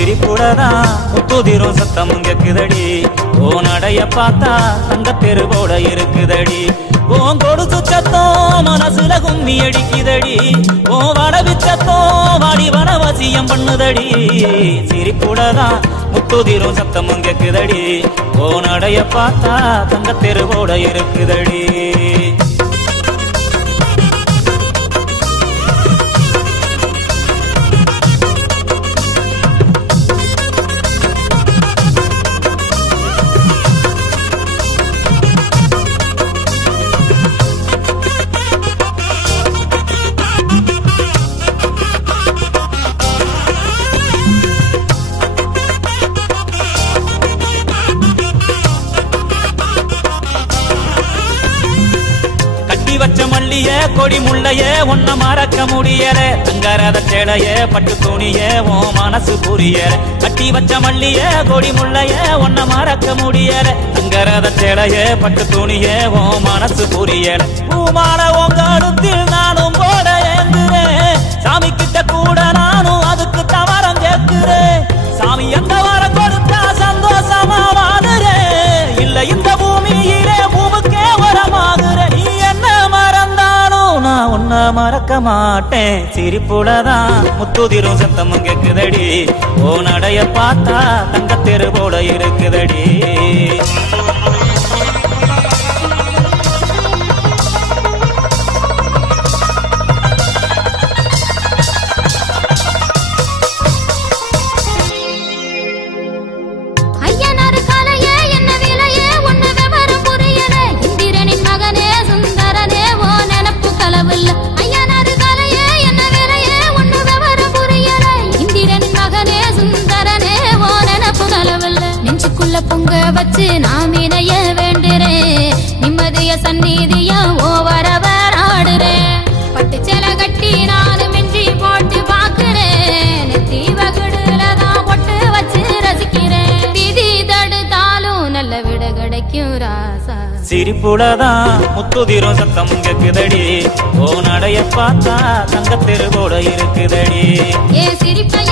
சிரிப்புடதான் முத்துதிரும் சத்தமும் கேக்குதடி ஓ நடைய பார்த்தா தங்க தெருவோட இருக்குதடி ஓன் கொடுத்து சத்தம் மனசுல கும்மி அடிக்குதடி ஓ வடவி சத்தம் வாடி வனவசியம் பண்ணுதடி சிரிப்புடதான் முத்துதிரும் சத்தமும் கேக்குதடி ஓ நடைய பார்த்தா தங்க தெருவோட இருக்குதடி வச்ச மல்லியே கொடி முள்ளையே ஒன்ன மறக்க முடியல தங்கரத சேலையே பட்டு துணியே ஓ மனசு புரியல கட்டி வச்ச மல்லியே கொடி முள்ளையே ஒன்ன மறக்க முடியல தங்கரத சேலையே பட்டு துணியே ஓ மனசு புரியல பூமால உங்க அடுத்தில் நானும் போட ஏங்குறேன் சாமி கிட்ட கூட நானும் அதுக்கு தவறம் கேட்கிறேன் சாமி எந்த வாரம் கொடுத்தா சந்தோஷமா வாடுறேன் இல்ல இந்த பூமியிலே பூமுக்கே வரமாகுறேன் நீ என்ன மறந்தாலும் நான் உன்னை மறக்க மாட்டேன் சிரிப்புடதான் முத்துதிரும் சத்தமும் கேக்குதடி ஓ நடைய பார்த்தா தங்க தெரு போல இருக்குதடி பொங்க வச்சு நாம் இணைய வேண்டுறேன் நிம்மதிய சந்நிதியா ஓவரவர் ஆடுறேன் பட்டு சேல கட்டி நானும் மிஞ்சி போட்டு பாக்குறேன் நெத்தி வகுடுலதான் பொட்டு வச்சு ரசிக்கிறேன் விதி தடுத்தாலும் நல்ல விட கிடைக்கும் ராசா சிரிப்புடதான் முத்துதிரும் சத்தமும் கேக்குதடி ஓ நடைய பார்த்தா தங்க தெருவோட இருக்குதடி ஏ சிரிப்பை